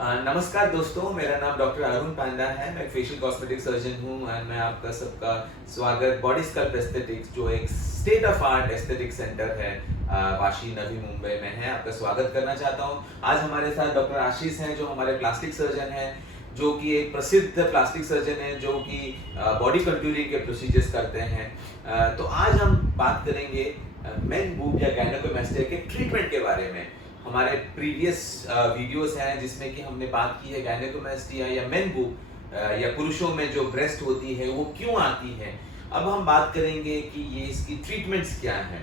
नमस्कार दोस्तों, मेरा नाम डॉक्टर अरुण पांडा है। मैं फेशियल कॉस्मेटिक सर्जन हूँ और मैं आपका सबका स्वागत बॉडी स्कल्प एस्थेटिक्स, जो एक state of art aesthetic centre है, वाशी नवी मुंबई में है, आपका स्वागत करना चाहता हूँ। आज हमारे साथ डॉक्टर आशीष हैं, जो हमारे प्लास्टिक सर्जन हैं, जो कि एक प्रसिद्ध प्लास्टिक सर्जन है, जो कि बॉडी कंटूरिंग के प्रोसीजर्स करते हैं। तो आज हम बात करेंगे मेन बूब या गायनेकोमास्टिया के ट्रीटमेंट के बारे में। हमारे प्रीवियस वीडियोस हैं जिसमें कि हमने बात की है गायनेकोमास्टिया या मेन बूब या पुरुषों में जो ब्रेस्ट होती है वो क्यों आती है। अब हम बात करेंगे कि ये इसकी ट्रीटमेंट्स क्या हैं।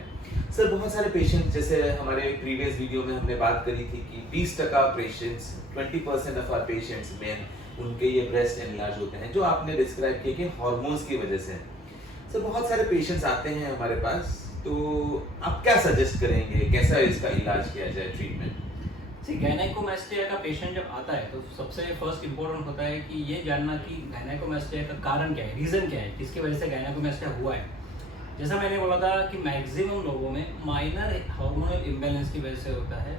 सर, बहुत सारे पेशेंट्स, जैसे हमारे प्रीवियस वीडियो में हमने बात करी थी कि 20% patients, 20% of our patients men, उनके ये ब्रेस्ट एनलार्ज होते हैं, जो आपने डिस्क्राइब किया कि हार्मोन्स की वजह से। सर, बहुत सारे पेशेंट्स आते हैं हमारे पास, तो आप क्या सजेस्ट करेंगे, कैसा इसका इलाज किया जाए, ट्रीटमेंट? गायनेकोमास्टिया का पेशेंट जब आता है तो सबसे फर्स्ट इम्पोर्टेंट होता है कि ये जानना कि गायनेकोमास्टिया का कारण क्या है, रीज़न क्या है, किसकी वजह से गायनेकोमास्टिया हुआ है। जैसा मैंने बोला था कि मैक्सिमम लोगों में माइनर हार्मोनल इम्बैलेंस की वजह से होता है,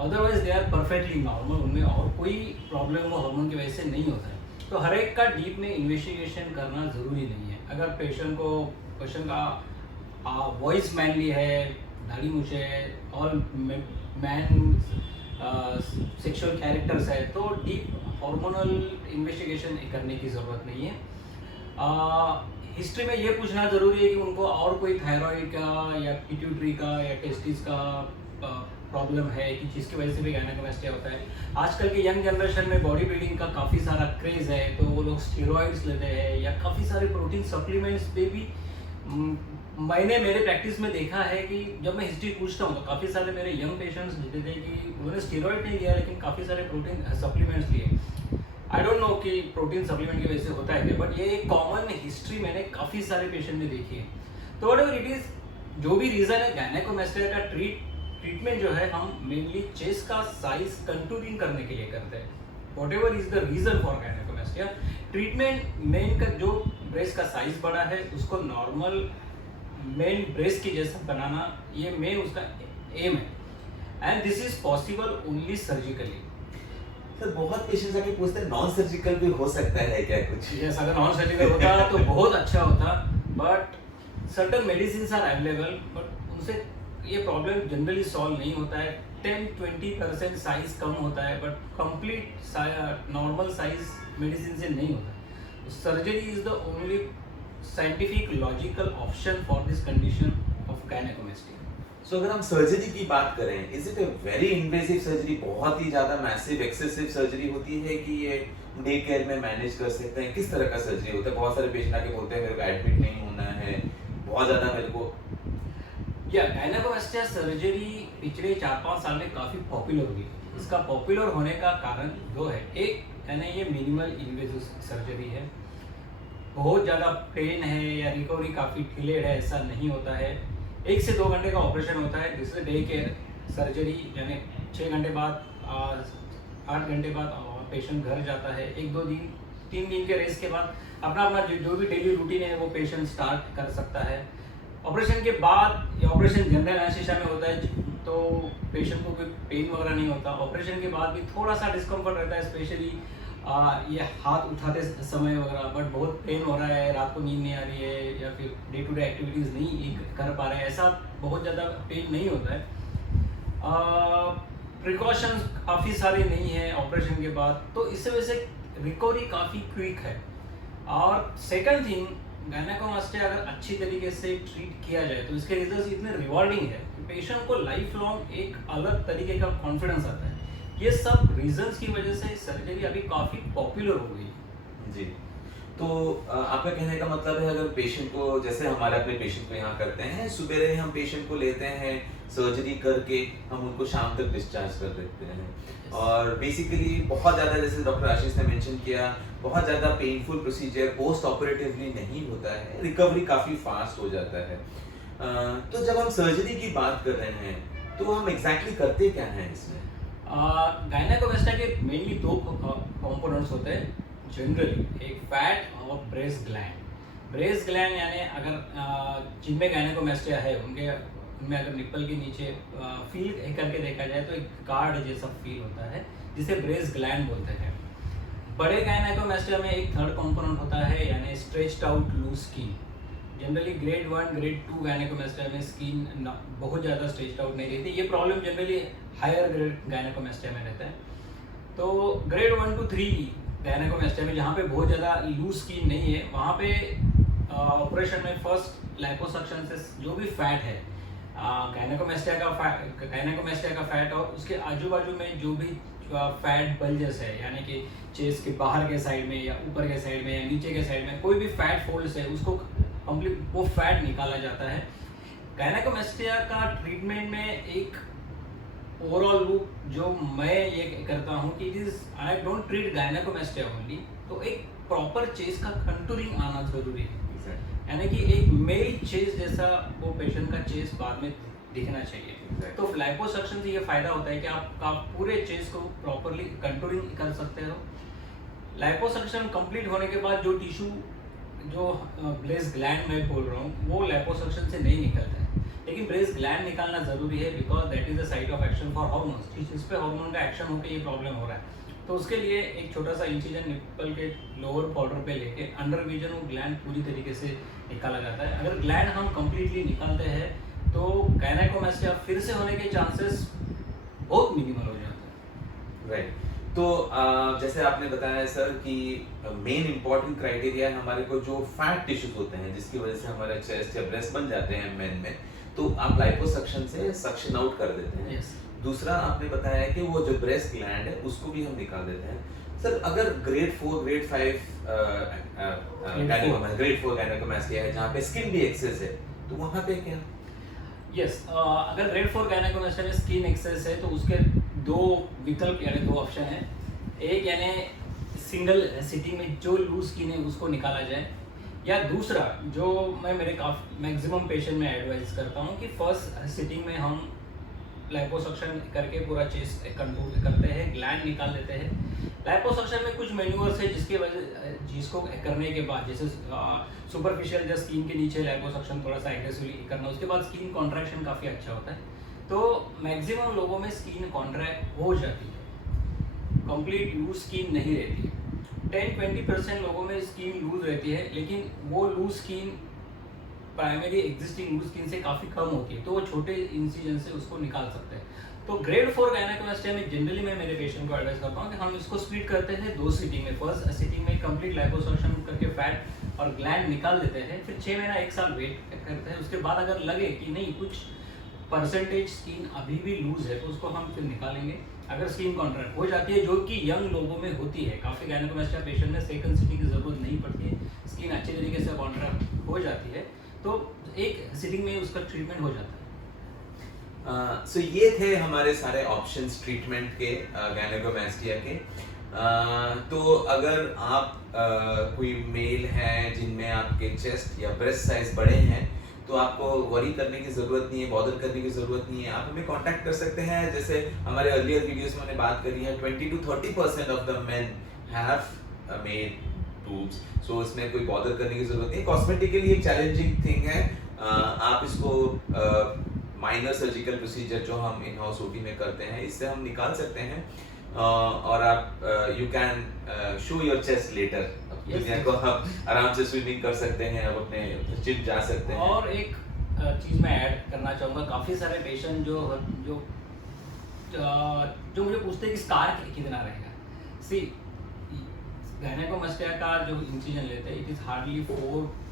otherwise they are perfectly normal, उनमें और कोई प्रॉब्लम वो हार्मोन की वजह से नहीं होता है। तो हर एक का डीप में इन्वेस्टिगेशन करना ज़रूरी नहीं है। अगर पेशेंट का वॉइस मैनली है, दाढ़ी मूछ है, ऑल मैन सेक्सुअल कैरेक्टर्स है, तो डीप हार्मोनल इन्वेस्टिगेशन करने की ज़रूरत नहीं है। हिस्ट्री में ये पूछना ज़रूरी है कि उनको और कोई थायराइड का या पिट्यूटरी का या टेस्टिस का प्रॉब्लम है कि जिसकी वजह से भी गायनेकोमास्टिया होता है। आजकल के यंग जनरेशन में बॉडी बिल्डिंग का काफ़ी सारा क्रेज़ है, तो वो लोग स्टेरॉइड्स लेते हैं या काफ़ी सारे प्रोटीन सप्लीमेंट्स पे भी। मैंने मेरे प्रैक्टिस में देखा है कि जब मैं हिस्ट्री पूछता हूँ तो काफ़ी सारे मेरे यंग पेशेंट्स देते थे कि उन्होंने स्टेरॉइड नहीं लिया लेकिन काफ़ी सारे प्रोटीन सप्लीमेंट्स लिए। आई डोंट नो कि प्रोटीन सप्लीमेंट की वजह से होता है क्या, बट ये एक कॉमन हिस्ट्री मैंने काफ़ी सारे पेशेंट में देखी है। तो वट एवर इट इज़, जो भी रीज़न है, गायनेकोमास्टिया का ट्रीटमेंट जो है हम मेनली चेस्ट का साइज कंटूरिंग करने के लिए करते हैं। Whatever is the reason for gynaecomastia, treatment men का जो ब्रेस्ट का साइज बड़ा है उसको नॉर्मल मेन ब्रेस्ट की जैसा बनाना, ये मेन उसका एम है, and this is possible only surgically. Sir, बहुत पेशेंट्स आके पूछते हैं नॉन सर्जिकल भी हो सकता है क्या कुछ? यस, अगर नॉन सर्जिकल होता तो बहुत अच्छा होता, but certain medicine are available, but उनसे ये प्रॉब्लम जनरली सॉल्व नहीं होता है। 10-20% साइज कम होता है, but complete normal size medicine से नहीं होता है। Surgery is the only scientific logical option for this condition of gynaecomastia. So अगर हम सर्जरी की बात करें, is it a very invasive surgery, बहुत ही ज्यादा मैसिव एक्सेसिव सर्जरी होती है कि ये डे केयर में मैनेज कर सकते हैं? किस तरह का सर्जरी होता है? बहुत सारे पेशेंट आके बोलते हैं मेरे को एडमिट नहीं होना है, बहुत ज्यादा मेरे को। या गायनेकोमास्टिया सर्जरी पिछले 4-5 साल में काफ़ी पॉपुलर हुई। इसका पॉपुलर होने का कारण दो है। एक, यानी ये मिनिमल इन्वेसिव सर्जरी है, बहुत ज़्यादा पेन है या रिकवरी काफ़ी डिलेड है, ऐसा नहीं होता है। 1 से 2 घंटे का ऑपरेशन होता है। दूसरे डे केयर सर्जरी, यानी 6 घंटे बाद 8 घंटे बाद पेशेंट घर जाता है। 1-2 दिन 3 दिन के रेस्ट के बाद अपना अपना जो भी डेली रूटीन है वो पेशेंट स्टार्ट कर सकता है। ऑपरेशन के बाद, या ऑपरेशन जनरल एनेस्थीसिया में होता है तो पेशेंट को कोई पेन वगैरह नहीं होता। ऑपरेशन के बाद भी थोड़ा सा डिस्कम्फर्ट रहता है, स्पेशली ये हाथ उठाते समय वगैरह, बट बहुत पेन हो रहा है, रात को नींद नहीं आ रही है, या फिर डे टू डे एक्टिविटीज़ नहीं कर पा रहे हैं, ऐसा बहुत ज़्यादा पेन नहीं होता है। प्रिकॉशंस काफ़ी सारे नहीं हैं ऑपरेशन के बाद, तो इस वजह से रिकवरी काफ़ी क्विक है। और सेकंड थिंग, गायनेकोमास्टिया अगर अच्छी तरीके से ट्रीट किया जाए तो इसके रिजल्ट इतने रिवॉर्डिंग है कि पेशेंट को लाइफ लॉन्ग एक अलग तरीके का कॉन्फिडेंस आता है। ये सब रीजंस की वजह से सर्जरी अभी काफ़ी पॉपुलर हो गई जी, तो आपका कहने का मतलब है, अगर पेशेंट को, जैसे हमारे अपने पेशेंट को यहाँ करते हैं, सुबह हम पेशेंट को लेते हैं, सर्जरी करके हम उनको शाम तक डिस्चार्ज कर देते हैं। और बेसिकली बहुत ज़्यादा, जैसे डॉक्टर आशीष ने मेंशन किया, बहुत ज़्यादा पेनफुल प्रोसीजर पोस्ट ऑपरेटिवली नहीं होता है, रिकवरी काफ़ी फास्ट हो जाता है। तो जब हम सर्जरी की बात कर रहे हैं तो हम एग्जैक्टली करते क्या हैं इसमें? गायनेकोमास्टिया के मेनली 2 कंपोनेंट्स होते हैं जनरली, एक फैट और ब्रेस्ट ग्लैंड। ब्रेस्ट ग्लैंड यानी अगर जिनमें गायनेकोमास्टिया है उनके उनमें अगर निप्पल के नीचे फील करके देखा जाए तो एक गार्ड जैसा फील होता है, जिसे ब्रेस्ट ग्लैंड बोलते हैं। बड़े गायनेकोमास्टिया में एक थर्ड कंपोनेंट होता है, यानी stretched out loose skin. Generally grade 1 grade 2 gynaecomastia में स्किन बहुत ज़्यादा स्ट्रेच्ड आउट नहीं रहती। ये problem generally higher grade gynaecomastia में रहता है। तो ग्रेड 1 to 3 गायनेकोमास्टिया में जहाँ पे बहुत ज़्यादा लूज स्किन नहीं है, वहाँ पे ऑपरेशन में फर्स्ट लाइपोसक्शन से जो भी फैट है, गायनेकोमास्टिया का फैट और उसके आजू बाजू में जो भी फैट बल्जेस है, यानी कि चेस्ट के बाहर के साइड में या ऊपर के साइड में या नीचे के साइड में कोई भी फैट फोल्ड्स है, उसको कंप्लीट वो फैट निकाला जाता है। गायनेकोमास्टिया का ट्रीटमेंट में एक ओवरऑल लुक जो मैं ये करता हूँ कि आई डोंट ट्रीट गायनेकोमास्टिया ओनली, तो एक प्रॉपर चेस्ट का कंटूरिंग आना जरूरी है। यानी कि एक मेल चेस्ट जैसा वो पेशेंट का चेस्ट बाद में दिखना चाहिए। तो लाइपोसक्शन से ये फायदा होता है कि आप पूरे चेस्ट को प्रॉपरली कंटूरिंग कर सकते हो। लाइपोसक्शन कंप्लीट होने के बाद जो टिश्यू जो ब्रेस्ट ग्लैंड में बोल रहा हूँ वो लाइपोसक्शन से नहीं निकलता है, लेकिन ब्रेस्ट ग्लैंड निकालना जरूरी है, because that is the site of action for hormones. इस पे हार्मोन का एक्शन होकर ये प्रॉब्लम हो रहा है। तो उसके लिए एक छोटा सा इंसिजन निप्पल के लोअर बॉर्डर पे लेके अंडर विजन वो ग्लैंड पूरी तरीके से निकाला जाता है। अगर ग्लैंड हम कंप्लीटली निकालते हैं तो गायनेकोमास्टिया फिर से होने के चांसेस बहुत मिनिमल हो जाते हैं। राइट। तो जैसे आपने बताया सर कि मेन इंपॉर्टेंट क्राइटेरिया है हमारे को जो फैट टिश्यूज होते हैं जिसकी वजह से हमारे चेस्ट या ब्रेस्ट बन जाते हैं मेन में, तो आप लाइपोसक्शन से सक्शन आउट कर देते हैं। yes. दूसरा आपने बताया कि वो जो ब्रेस्ट ग्लैंड है उसको भी हम निकाल देते हैं। सर अगर ग्रेड 4 ग्रेड 5 ग्रेड 4 गायनेकोमास्टिया है जहाँ पे स्किन भी एक्सेस है, तो वहाँ पे क्या? यस, अगर ग्रेड 4 गायनेकोमास्टिया में स्किन एक्सेस है तो उसके दो विकल्प यानी दो ऑप्शन है। एक यानी सिंगल सिटिंग में जो लूज स्किन है उसको निकाला जाए, या दूसरा जो मैं मेरे मैक्सिमम पेशेंट में एडवाइस करता हूँ कि फर्स्ट सिटिंग में हम लाइपोसक्शन करके पूरा चेस्ट कंट्रोल करते हैं, ग्लैंड निकाल देते हैं। लाइपोसक्शन में कुछ मैन्यूअर्स है जिसको करने के बाद, जैसे सुपरफिशियल जस्ट स्किन के नीचे लाइपोसक्शन थोड़ा सा एग्रेसिवली करना, उसके बाद स्किन कॉन्ट्रैक्शन काफ़ी अच्छा होता है। तो मैक्सिमम लोगों में स्किन कॉन्ट्रैक्ट हो जाती है, कंप्लीट लूज स्किन नहीं रहती है। 10-20% लोगों में स्किन लूज रहती है, लेकिन वो loose skin primary existing loose skin से काफ़ी कम होती है, तो वो छोटे इंसिजन से उसको निकाल सकते हैं। तो ग्रेड 4 गायनेकोमास्टिया में जनरली मैं मेरे पेशेंट को एडवाइस करता हूँ कि हम इसको स्प्लिट करते हैं दो सिटिंग में। फर्स्ट सिटिंग में कंप्लीट लाइपोसक्शन करके फैट और ग्लैंड निकाल देते हैं, फिर 6 महीना 1 साल वेट करते हैं। उसके बाद अगर लगे कि नहीं कुछ परसेंटेज स्किन अभी भी लूज है तो उसको हम फिर निकालेंगे। अगर स्किन कॉन्ट्रैक्ट हो जाती है, जो कि यंग लोगों में होती है, काफ़ी गायनेकोमास्टिया पेशेंट में सेकंड सिटिंग की ज़रूरत नहीं पड़ती है, स्किन अच्छी तरीके से कॉन्ट्रैक्ट हो जाती है, तो एक सिटिंग में उसका ट्रीटमेंट हो जाता है। सो ये थे हमारे सारे ऑप्शंस ट्रीटमेंट के गायनेकोमास्टिया के। तो अगर आप कोई मेल हैं जिनमें आपके चेस्ट या ब्रेस्ट साइज बड़े हैं तो आपको वरी करने की ज़रूरत नहीं है, बॉदर करने की ज़रूरत नहीं है। आप हमें कांटेक्ट कर सकते हैं। जैसे हमारे अर्लियर वीडियोस में हमने बात करी है 20-30% of the men have made boobs, सो इसमें कोई बॉदर करने की ज़रूरत नहीं। कॉस्मेटिकली एक चैलेंजिंग थिंग है, आप इसको माइनर सर्जिकल प्रोसीजर जो हम इन हाउस ओटी में करते हैं इससे हम निकाल सकते हैं, और आप you can show your chest later. दुनिया को आप आराम से स्विमिंग कर सकते हैं, अब अपने जिम जा सकते हैं। और एक चीज़ मैं ऐड करना चाहूँगा, काफ़ी सारे पेशेंट जो मुझे पूछते हैं कि स्कार कितना रहेगा। सी गायनेकोमास्टिया का जो इंसिजन लेते हैं it is hardly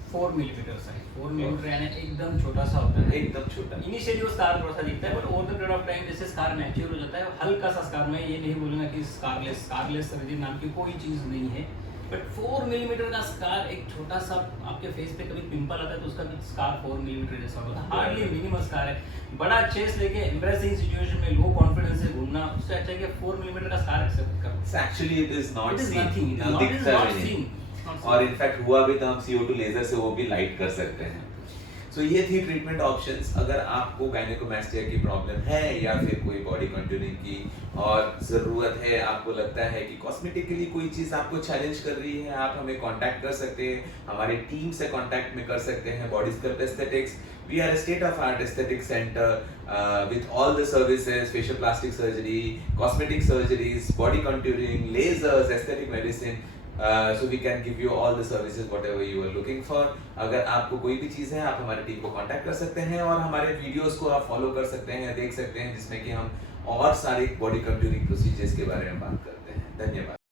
4 millimetre size. 4 millimetre यानी एकदम छोटा सा होता है, एकदम छोटा। इनिशियली वो स्कार थोड़ा सा दिखता है, but over the period of time जैसे स्कार मैच्योर हो जाता है, हल्का सा स्कार। मैं ये नहीं बोलूँगा कि स्कारलेस सर्जरी नाम की कोई चीज़ नहीं है, बट 4 मिलीमीटर का स्कार, एक छोटा सा आपके फेस पे कभी पिंपल आता है तो उसका भी स्कार 4 मिलीमीटर जैसा होता है, हार्डली मिनिमल स्कार है। बड़ा चेस्ट लेके एम्ब्रेसिंग सिचुएशन में लो कॉन्फिडेंस से घूमना, उससे अच्छा है कि 4 मिलीमीटर का स्कार एक्सेप्ट करो। Actually it is not seen, seen और इनफैक्ट हुआ भी तो हम CO2 लेजर से वो भी लाइट कर सकते हैं। सो ये थी ट्रीटमेंट ऑप्शंस। अगर आपको गायनेकोमास्टिया की प्रॉब्लम है या फिर कोई बॉडी कंटूरिंग की और ज़रूरत है, आपको लगता है कि कॉस्मेटिकली कोई चीज़ आपको चैलेंज कर रही है, आप हमें कांटेक्ट कर सकते हैं, हमारी टीम से कांटेक्ट में कर सकते हैं, body scalp aesthetics. We are a state-of-art aesthetic center with all the services: facial plastic surgery, cosmetic surgeries, body contouring, lasers, aesthetic medicine. So we can give you all the services whatever you are looking for. अगर आपको कोई भी चीज़ है, आप हमारी team को contact कर सकते हैं और हमारे वीडियोस को आप फॉलो कर सकते हैं, देख सकते हैं, जिसमें कि हम और सारे बॉडी कंट्यूरिंग प्रोसीजर्स के बारे में बात करते हैं। धन्यवाद।